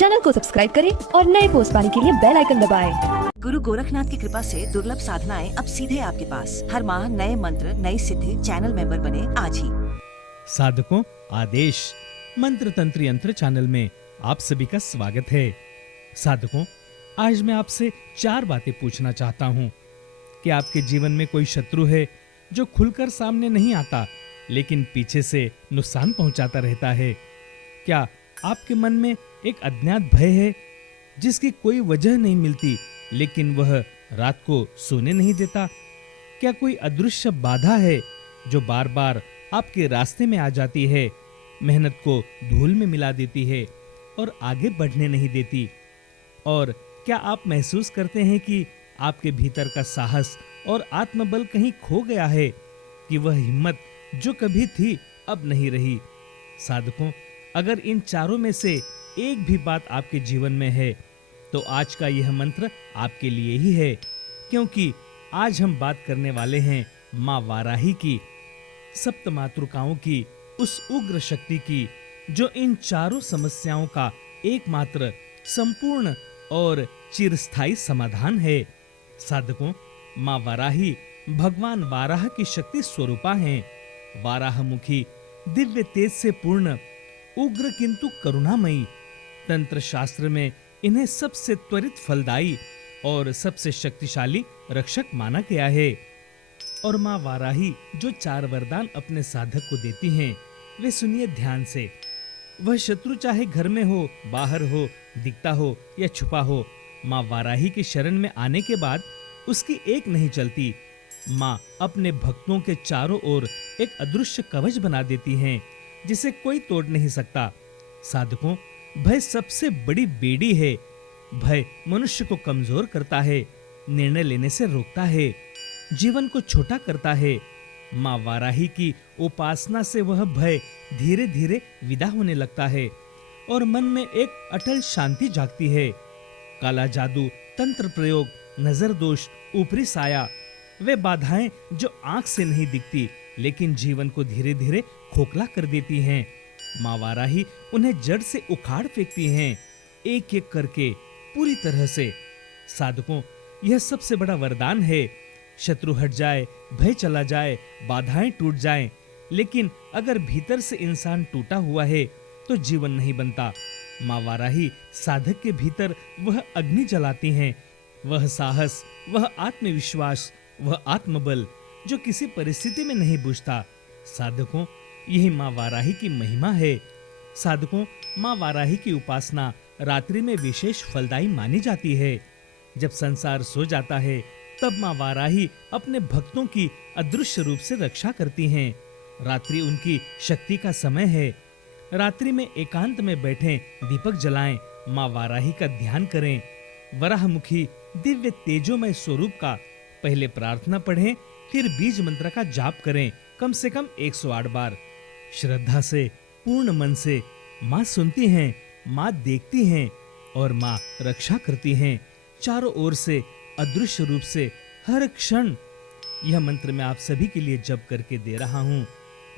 चैनल को सब्सक्राइब करें और नए पोस्ट पाने के लिए बेल आइकन दबाएं। गुरु गोरखनाथ की कृपा से दुर्लभ साधनाएं अब सीधे आपके पास। हर माह नए मंत्र, नई सिद्धि। चैनल मेंबर बने आज ही। साधकों, आदेश मंत्र तंत्र यंत्र चैनल में आप सभी का स्वागत है। साधकों, आज मैं आपसे 4 बातें पूछना चाहता हूँ कि आपके जीवन में कोई शत्रु है जो खुलकर सामने नहीं आता लेकिन पीछे से नुकसान पहुंचाता रहता है। क्या आपके मन में एक अज्ञात भय है जिसकी कोई वजह नहीं मिलती लेकिन वह रात को सोने नहीं देता? क्या कोई अदृश्य बाधा है जो बार बार आपके रास्ते में आ जाती है, मेहनत को धूल में मिला देती है और आगे बढ़ने नहीं देती? और क्या आप महसूस करते हैं कि आपके भीतर का साहस और आत्मबल कहीं खो गया है, कि वह हिम्मत जो कभी थी अब नहीं रही? साधकों, अगर इन चारों में से एक भी बात आपके जीवन में है तो आज का यह मंत्र आपके लिए ही है, क्योंकि आज हम बात करने वाले हैं मां वाराही की, सप्त मातृकाओं की, उस उग्र शक्ति की जो इन चारों समस्याओं का एकमात्र संपूर्ण और चिरस्थायी समाधान है। साधकों, मां वाराही भगवान वाराह की शक्ति स्वरूपा हैं। वाराह मुखी, दिव्य तेज से पूर्ण, उग्र किंतु करुणामयी। तंत्र शास्त्र में इन्हें सबसे त्वरित फलदायी और सबसे शक्तिशाली रक्षक माना गया है। और मां वाराही जो 4 वरदान अपने साधक को देती हैं, वे सुनिए ध्यान से। वह शत्रु चाहे घर में हो, बाहर हो, दिखता हो या छुपा हो, मां वाराही की शरण में आने के बाद उसकी एक नहीं चलती। मां अपने भक्तों के चारों ओर एक अदृश्य कवच बना देती हैं जिसे कोई तोड़ नहीं सकता। साधकों, भय सबसे बड़ी बेड़ी है। भय मनुष्य को कमजोर करता है, निर्णय लेने से रोकता है, जीवन को छोटा करता है। मां वाराही की उपासना से वह भय धीरे धीरे विदा होने लगता है और मन में एक अटल शांति जागती है। काला जादू, तंत्र प्रयोग, नजर दोष, ऊपरी साया, वे बाधाएं जो आंख से नहीं दिखती लेकिन जीवन को धीरे धीरे खोखला कर देती हैं, मां वाराही उन्हें जड़ से उखाड़ फेंकती हैं, एक एक करके, पूरी तरह से। साधकों, यह सबसे बड़ा वरदान है। शत्रु हट जाए, भय चला जाए, बाधाएं टूट जाएं, लेकिन अगर भीतर से इंसान टूटा हुआ है तो जीवन नहीं बनता। मां वाराही साधक के भीतर वह अग्नि जलाती हैं, वह साहस, वह आत्मविश्वास, वह आत्मबल जो किसी परिस्थिति में नहीं बुझता। साधकों, यही मां वाराही की महिमा है। साधकों, मां वाराही की उपासना रात्रि में विशेष फलदायी मानी जाती है। जब संसार सो जाता है तब मां वाराही अपने भक्तों की अदृश्य रूप से रक्षा करती हैं। रात्रि उनकी शक्ति का समय है। रात्रि में एकांत में बैठें, दीपक जलाएं, मां वाराही का ध्यान करें। वराहमुखी दिव्य तेजोमय स्वरूप का पहले प्रार्थना पढ़ें, फिर बीज मंत्र का जाप करें, कम से कम 108 बार। श्रद्धा से, पूर्ण मन से। मां सुनती हैं, मां देखती हैं और मां रक्षा करती हैं, चारों ओर से, अदृश्य रूप से, हर क्षण। यह मंत्र मैं आप सभी के लिए जप करके दे रहा हूँ।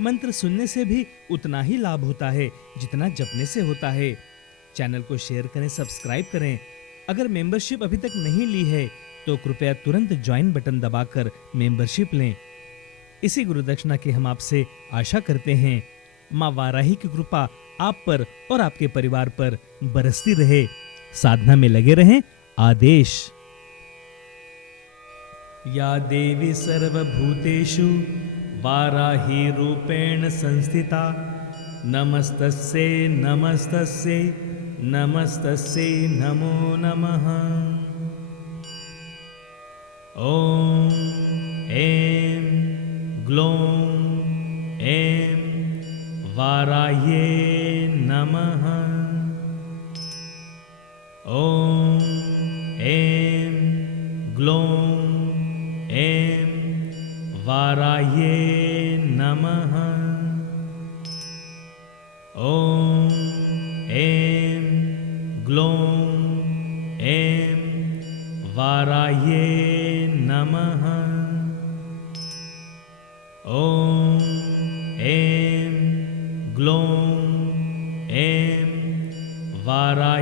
मंत्र सुनने से भी उतना ही लाभ होता है जितना जपने से होता है। चैनल को शेयर करें, सब्सक्राइब करें। अगर मेंबरशिप अभी तक नहीं ली है तो कृपया तुरंत ज्वाइन बटन दबाकर मेंबरशिप लें। इसी गुरुदक्षिणा की हम आपसे आशा करते हैं। मां वाराही की कृपा आप पर और आपके परिवार पर बरसती रहे। साधना में लगे रहें। आदेश। या देवी सर्वभूतेषु वाराही रूपेण संस्थिता, नमस्तस्यै नमस्तस्यै नमस्तस्यै नमो नमः। ओम ऐं ग्लौं ऐं वाराह्ये नमः। ओम ऐं ग्लौं ऐं वाराह्ये नमः। ओम ऐं ग्लौं ऐं वाराह्ये नमः। ओम ऐं ग्लौं ऐं वाराह्ये